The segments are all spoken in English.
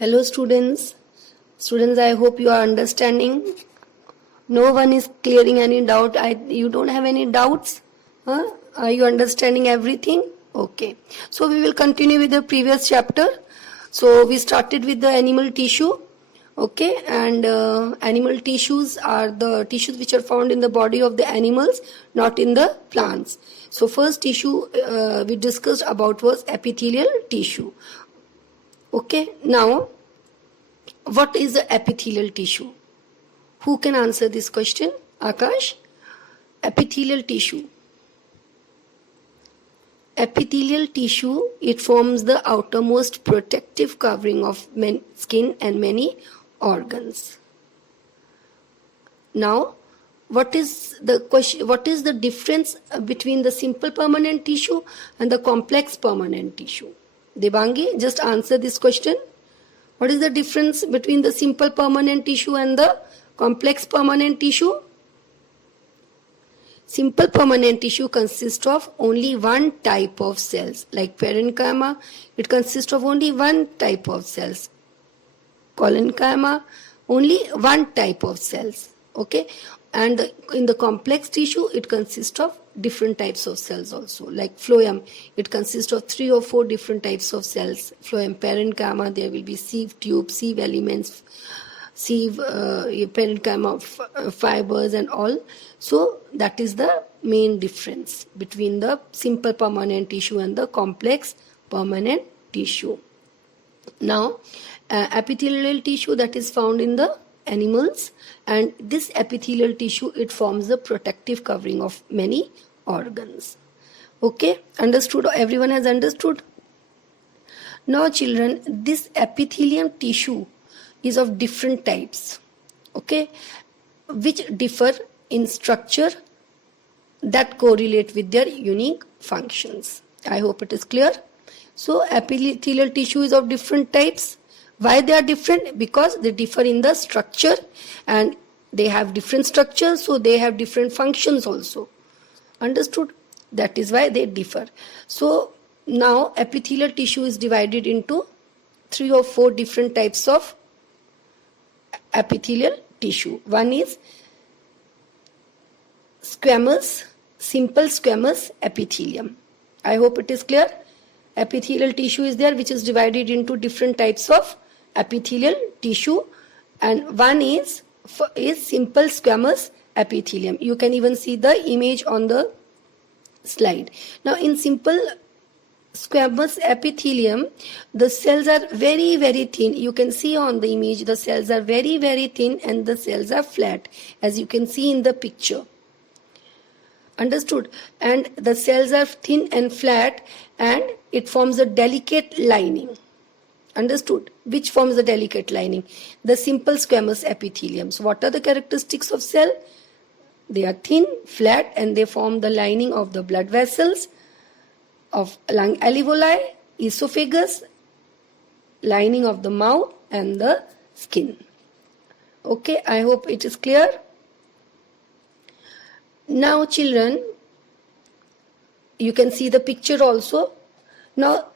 Hello students. Students, I hope you are understanding. No one is clearing any doubt. You don't have any doubts? Huh? Are you understanding everything? Okay. So we will continue with the previous chapter. So we started with the animal tissue. Okay, and animal tissues are the tissues which are found in the body of the animals, not in the plants. So first tissue we discussed about was epithelial tissue. Okay, now what is the epithelial tissue? Who can answer this question? Akash? Epithelial tissue. Epithelial tissue, it forms the outermost protective covering of skin and many organs. Now, what is the question? What is the difference between the simple permanent tissue and the complex permanent tissue? Devangi, just answer this question. What is the difference between the simple permanent tissue and the complex permanent tissue? Simple permanent tissue consists of only one type of cells. Like parenchyma, it consists of only one type of cells. Collenchyma, only one type of cells. Okay, and in the complex tissue, it consists of different types of cells also. Like phloem, it consists of 3 or 4 different types of cells. Phloem, parenchyma, there will be sieve tube, sieve elements, sieve, parenchyma fibers and all. So that is the main difference between the simple permanent tissue and the complex permanent tissue. Now, epithelial tissue that is found in the animals, and this epithelial tissue, it forms the protective covering of many organs. Okay, understood? Everyone has understood? Now children, this epithelium tissue is of different types, okay, which differ in structure that correlate with their unique functions. I hope it is clear. So epithelial tissue is of different types. Why they are different? Because they differ in the structure, and they have different structures, so they have different functions also. Understood? That is why they differ. So now epithelial tissue is divided into 3 or 4 different types of epithelial tissue. One is squamous, simple squamous epithelium. I hope it is clear. Epithelial tissue is there, which is divided into different types of epithelial tissue, and one is simple squamous epithelium. You can even see the image on the slide. Now in simple squamous epithelium, the cells are very, very thin. You can see on the image the cells are very, very thin and the cells are flat, as you can see in the picture. Understood? And the cells are thin and flat, and it forms a delicate lining. Understood? Which forms the delicate lining? The simple squamous epithelium. So what are the characteristics of cell? They are thin, flat, and they form the lining of the blood vessels, of lung alveoli, esophagus, lining of the mouth and the skin. Okay, I hope it is clear. Now children, you can see the picture also. Now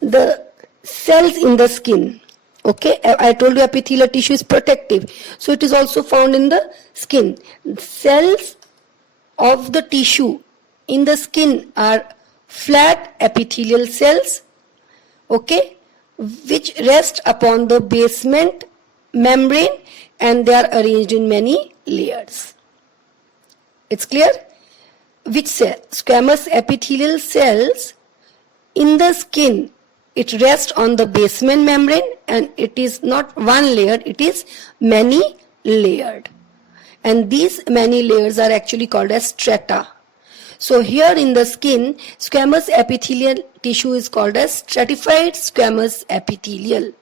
the cells in the skin, okay, I told you epithelial tissue is protective, so it is also found in the skin. Cells of the tissue in the skin are flat epithelial cells, okay, which rest upon the basement membrane, and they are arranged in many layers. It's clear? Which cell? Squamous epithelial cells in the skin, it rests on the basement membrane, and it is not one layer, it is many layered. And these many layers are actually called as strata. So here in the skin, squamous epithelial tissue is called as stratified squamous epithelial.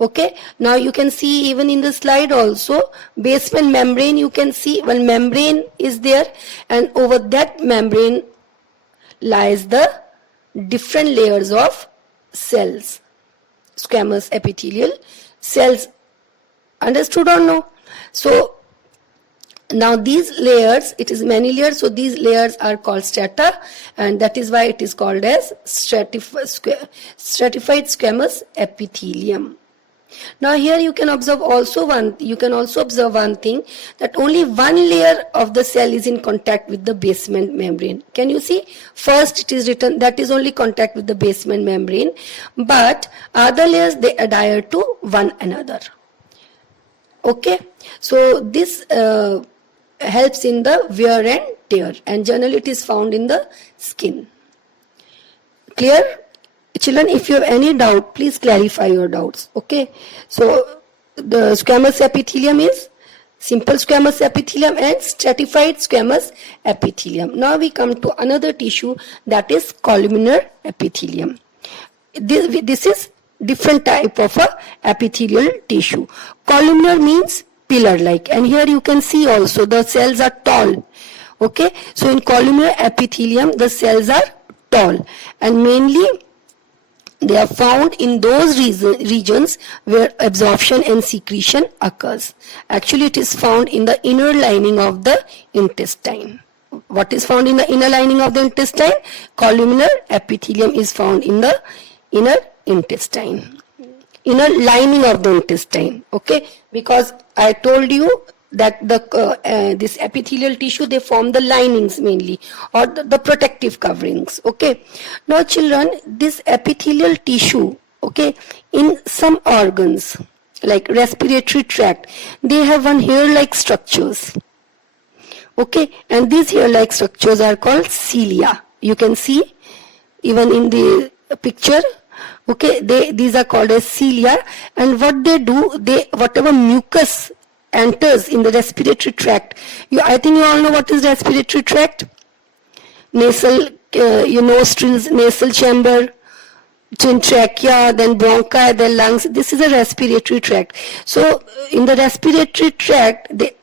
Okay, now you can see even in the slide also, basement membrane, you can see one membrane is there, and over that membrane lies the different layers of cells, squamous epithelial cells. Understood or no? So now these layers, it is many layers, so these layers are called strata, and that is why it is called as stratified squamous epithelium. Now here you can observe also one thing, that only one layer of the cell is in contact with the basement membrane. Can you see? First it is written that is only contact with the basement membrane, but other layers they adhere to one another. Okay, so this helps in the wear and tear, and generally it is found in the skin. Clear? Children, if you have any doubt, please clarify your doubts. Okay, so the squamous epithelium is simple squamous epithelium and stratified squamous epithelium. Now we come to another tissue, that is columnar epithelium. This is different type of a epithelial tissue. Columnar means pillar-like, and here you can see also the cells are tall. Okay, so in columnar epithelium the cells are tall, and mainly they are found in those regions where absorption and secretion occurs. Actually, it is found in the inner lining of the intestine. What is found in the inner lining of the intestine? Columnar epithelium is found in the inner intestine. Inner lining of the intestine. Okay, because I told you that this epithelial tissue, they form the linings mainly, or the protective coverings. Okay, now children, this epithelial tissue, okay, in some organs like respiratory tract, they have one hair-like structures. Okay, and these hair-like structures are called cilia. You can see even in the picture. Okay, these are called as cilia, and what they do, whatever mucus enters in the respiratory tract. I think you all know what is respiratory tract. Nasal, your nostrils, nasal chamber, chin, trachea, then bronchi, then lungs. This is a respiratory tract. So in the respiratory tract, they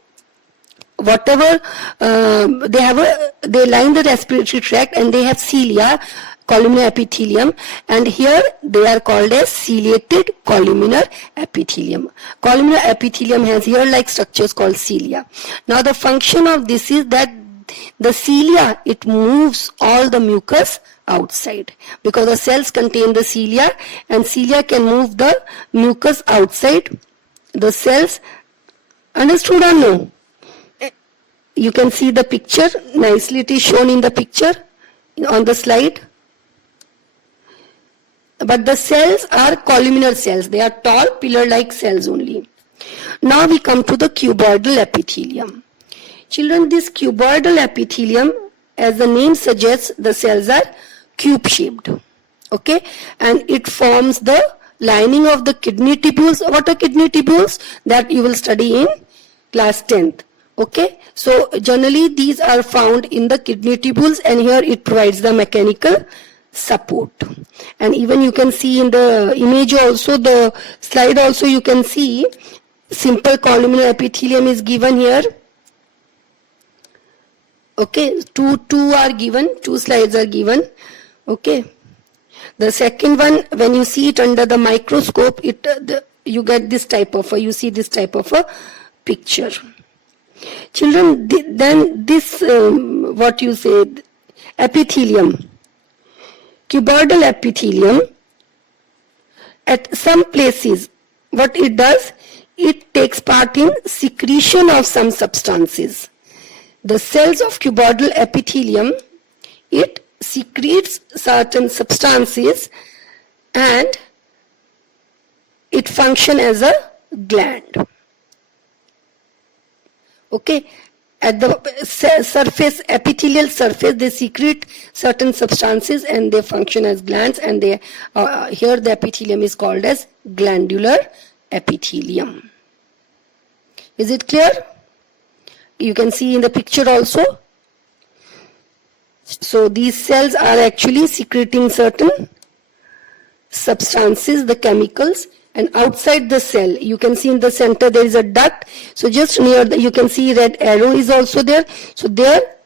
line the respiratory tract, and they have cilia, columnar epithelium, and here they are called as ciliated columnar epithelium. Columnar epithelium has hair-like structures called cilia. Now the function of this is that the cilia, it moves all the mucus outside, because the cells contain the cilia, and cilia can move the mucus outside the cells. Understood or no? You can see the picture, nicely it is shown in the picture on the slide. But the cells are columnar cells. They are tall pillar-like cells only. Now we come to the cuboidal epithelium. Children, this cuboidal epithelium, as the name suggests, the cells are cube-shaped. Okay, and it forms the lining of the kidney tubules. What are kidney tubules? That you will study in class 10th. Okay, so generally these are found in the kidney tubules, and here it provides the mechanical support. And even you can see in the image also, the slide also, you can see simple columnar epithelium is given here. Okay, two are given, two slides are given. Okay, the second one, when you see it under the microscope, you get this type of you see this type of a picture. Children, then this what you say, epithelium, cuboidal epithelium, at some places, what it does, it takes part in secretion of some substances. The cells of cuboidal epithelium, it secretes certain substances, and it functions as a gland. Okay, at the surface, epithelial surface, they secrete certain substances and they function as glands, and they here the epithelium is called as glandular epithelium. Is it clear? You can see in the picture also. So these cells are actually secreting certain substances, the chemicals, and outside the cell, you can see in the center there is a duct. So just near you can see red arrow is also there. So there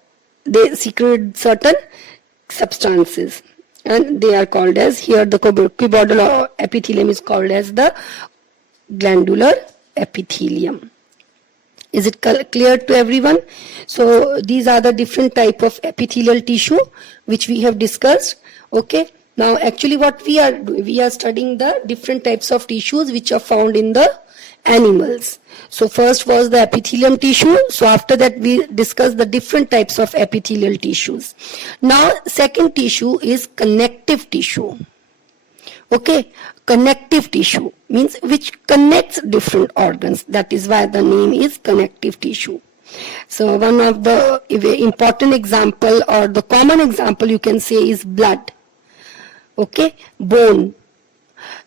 they secrete certain substances, and they are called as, here the cuboidal epithelium is called as the glandular epithelium. Is it clear to everyone? So these are the different type of epithelial tissue which we have discussed. Okay. Now actually what we are doing, we are studying the different types of tissues which are found in the animals. So first was the epithelium tissue. So after that we discussed the different types of epithelial tissues. Now second tissue is connective tissue. Okay, connective tissue means which connects different organs. That is why the name is connective tissue. So one of the important example or the common example you can say is blood. Okay, bone.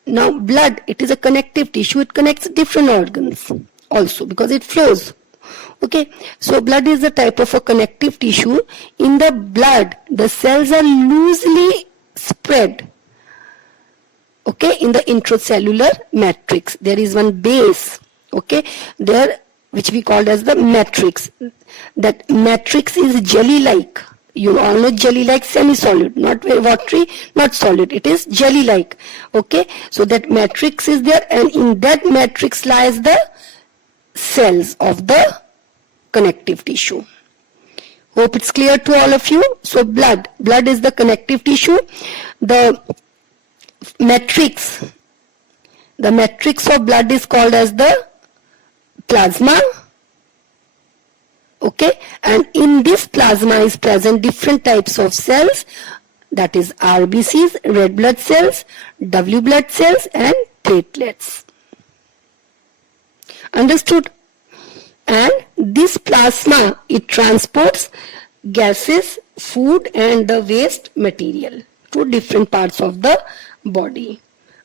Now blood, it is a connective tissue. It connects different organs also because it flows. Okay, so blood is a type of a connective tissue. In the blood, the cells are loosely spread. Okay, in the intracellular matrix, there is one base. Okay, there which we called as the matrix. That matrix is jelly-like. You all know jelly-like, semi-solid, not very watery, not solid. It is jelly-like. Okay, so that matrix is there, and in that matrix lies the cells of the connective tissue. Hope it's clear to all of you. So blood is the connective tissue. The matrix of blood is called as the plasma. Okay, and in this plasma is present different types of cells, that is RBCs, red blood cells, W blood cells, and platelets. Understood? And this plasma, it transports gases, food, and the waste material to different parts of the body.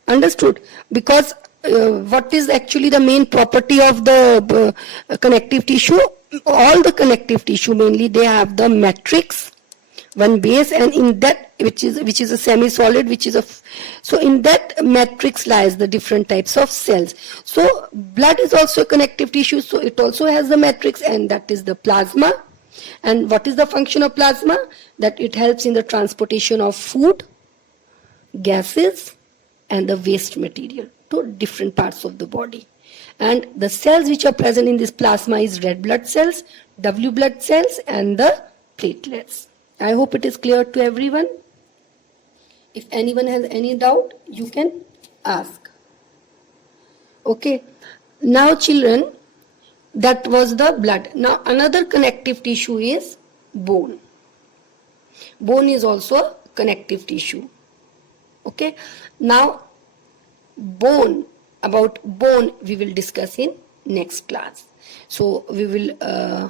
Understood? Because what is actually the main property of the connective tissue? All the connective tissue mainly they have the matrix, one base, and in that which is a semi-solid, so in that matrix lies the different types of cells. So blood is also a connective tissue, so it also has the matrix, and that is the plasma. And what is the function of plasma? That it helps in the transportation of food, gases, and the waste material to different parts of the body. And the cells which are present in this plasma is red blood cells, W blood cells, and the platelets. I hope it is clear to everyone. If anyone has any doubt, you can ask. Okay. Now children, that was the blood. Now another connective tissue is bone. Bone is also a connective tissue. Okay. Now about bone we will discuss in next class. So we will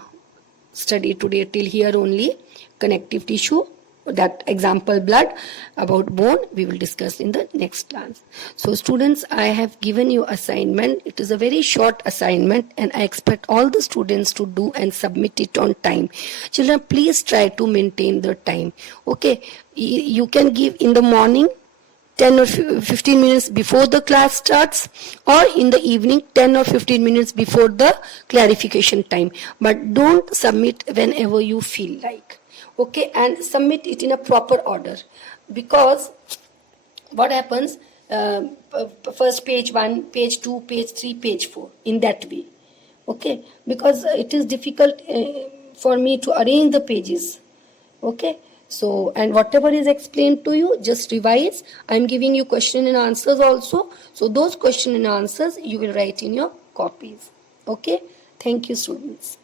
study today till here only connective tissue, that example blood. About bone we will discuss in the next class. So students, I have given you assignment. It is a very short assignment and I expect all the students to do and submit it on time. Children, please try to maintain the time. Okay, you can give in the morning 10 or 15 minutes before the class starts, or in the evening 10 or 15 minutes before the clarification time. But don't submit whenever you feel like. Okay, and submit it in a proper order, because what happens, first page 1, page 2, page 3, page 4, in that way. Okay, because it is difficult for me to arrange the pages. Okay. So, and whatever is explained to you, just revise. I am giving you question and answers also. So, those question and answers you will write in your copies. Okay. Thank you, students.